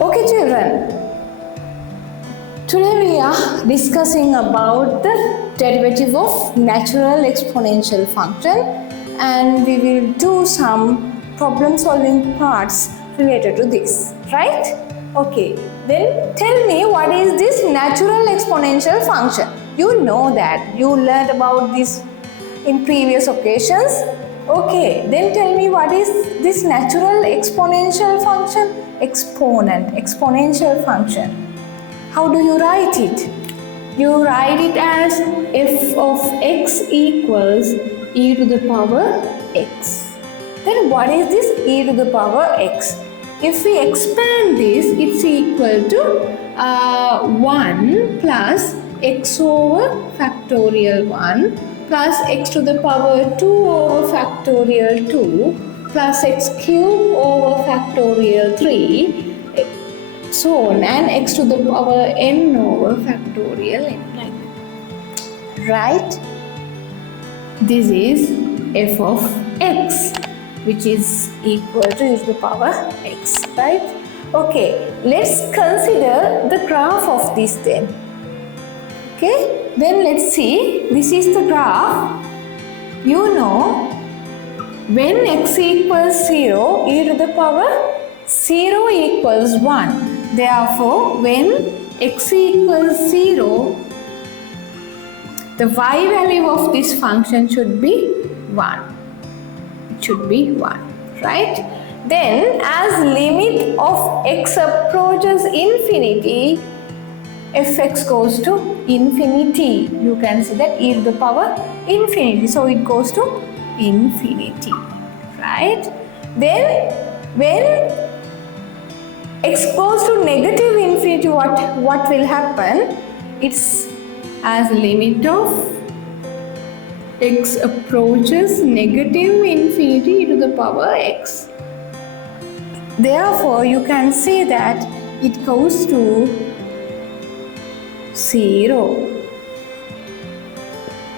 Okay children, today we are discussing about the derivative of natural exponential function, and we will do some problem solving parts related to this, right? Okay, then tell me, what is this natural exponential function? You know that, you learned about this in previous occasions. Okay, then tell me, what is this natural exponential function? Exponential function. How do you write it? You write it as f of x equals e to the power x. Then what is this e to the power x? If we expand this, it's equal to 1 plus x over factorial 1 plus x to the power 2 over factorial 2 plus x cube over factorial 3, so on, and x to the power n over factorial n, like that. Right? This is f of x, which is equal to e to the power x, right? Okay, let's consider the graph of this then. Okay, then let's see, this is the graph. You know, when x equals 0, e to the power 0 equals 1. Therefore, when x equals 0, the y value of this function should be 1. It should be 1, right? Then, as limit of x approaches infinity, fx goes to infinity. You can see that e to the power infinity. So, it goes to infinity, right? Then, when x goes to negative infinity, what will happen? It's as limit of x approaches negative infinity e to the power x. Therefore, you can say that it goes to 0,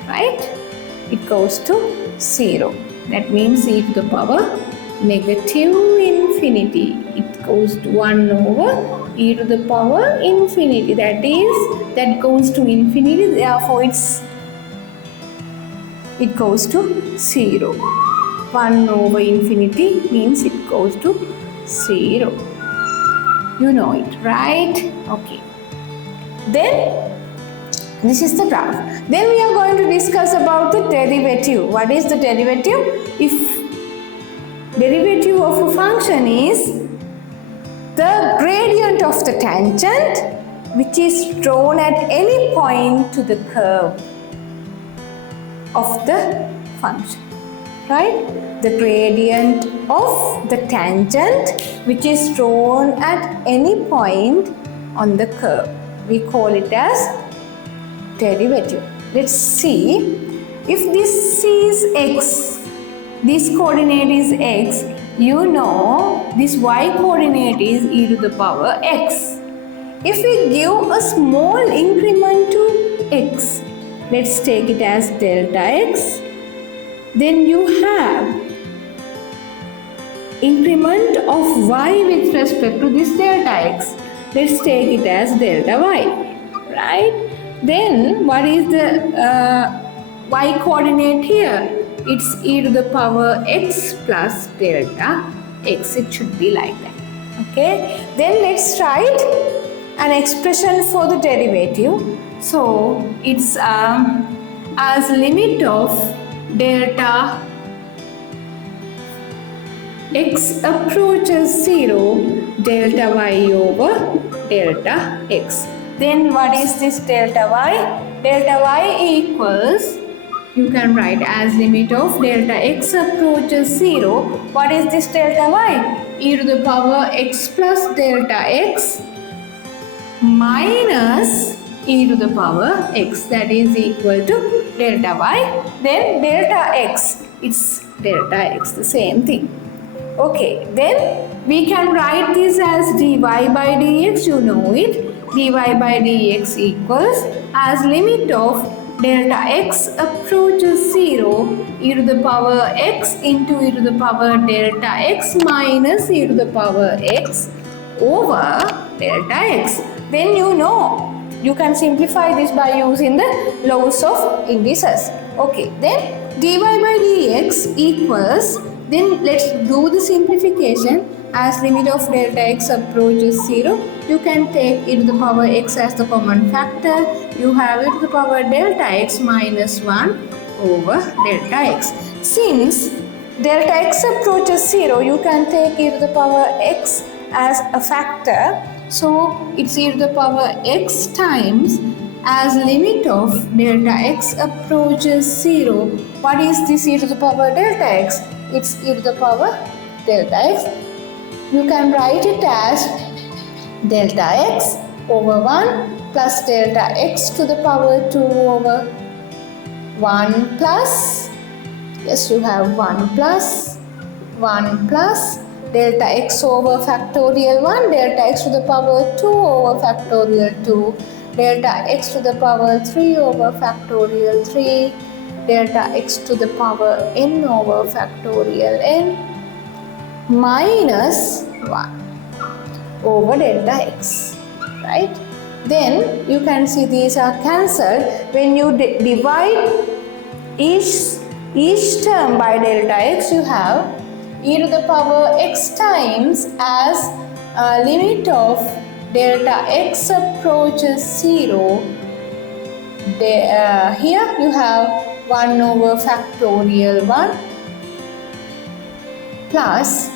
right? It goes to 0. That means e to the power negative infinity. It goes to 1 over e to the power infinity. That goes to infinity. Therefore, it goes to 0. 1 over infinity means it goes to 0. You know it, right? Okay. Then, this is the graph. Then we are going to discuss about the derivative. What is the derivative? If derivative of a function is the gradient of the tangent, which is drawn at any point to the curve of the function, right? The gradient of the tangent, which is drawn at any point on the curve. We call it as derivative. Let's see, if this is x, this coordinate is x, you know this y coordinate is e to the power x. If we give a small increment to x, let's take it as delta x, then you have increment of y with respect to this delta x. Let's take it as delta y, right? Then what is the y coordinate here? It's e to the power x plus delta x. It should be like that. Okay. Then let's write an expression for the derivative. So it's as limit of delta x approaches 0, delta y over delta x. Then what is this delta y? Delta y equals, you can write as limit of delta x approaches 0. What is this delta y? E to the power x plus delta x minus e to the power x, that is equal to delta y. Then delta x, it's delta x, the same thing. Okay, then we can write this as dy by dx, you know it. dy by dx equals as limit of delta x approaches 0, e to the power x into e to the power delta x minus e to the power x over delta x. Then you know you can simplify this by using the laws of indices. Okay, then dy by dx equals, then let's do the simplification. As limit of delta x approaches 0, you can take e to the power x as the common factor. You have e to the power delta x minus 1 over delta x. Since delta x approaches 0, you can take e to the power x as a factor. So it's e to the power x times, as limit of delta x approaches 0. What is this e to the power delta x? It's e to the power delta x. You can write it as delta x over 1 plus delta x to the power 2 over 1 plus, yes, you have 1 plus delta x over factorial 1, delta x to the power 2 over factorial 2, delta x to the power 3 over factorial 3, delta x to the power n over factorial n, minus 1 over delta x, right? Then you can see these are cancelled. When you divide each term by delta x, you have e to the power x times, as limit of delta x approaches 0. Here you have 1 over factorial 1 plus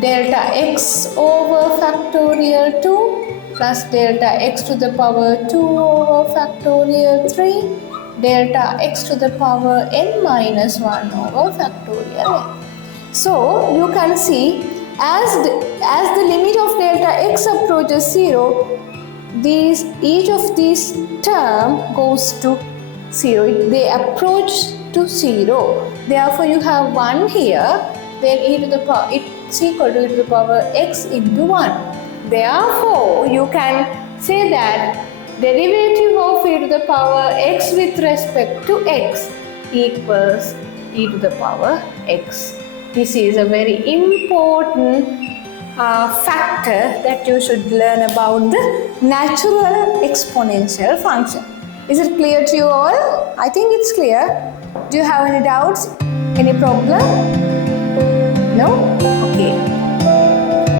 delta x over factorial 2 plus delta x to the power 2 over factorial 3, delta x to the power n minus 1 over factorial n. So you can see, as the limit of delta x approaches 0, each of these term goes to 0. They approach to 0. Therefore, you have 1 here. Then e to the power, it's equal to e to the power x into 1. Therefore, you can say that derivative of e to the power x with respect to x equals e to the power x. This is a very important factor that you should learn about the natural exponential function. Is it clear to you all? I think it's clear. Do you have any doubts? Any problem? No? Okay.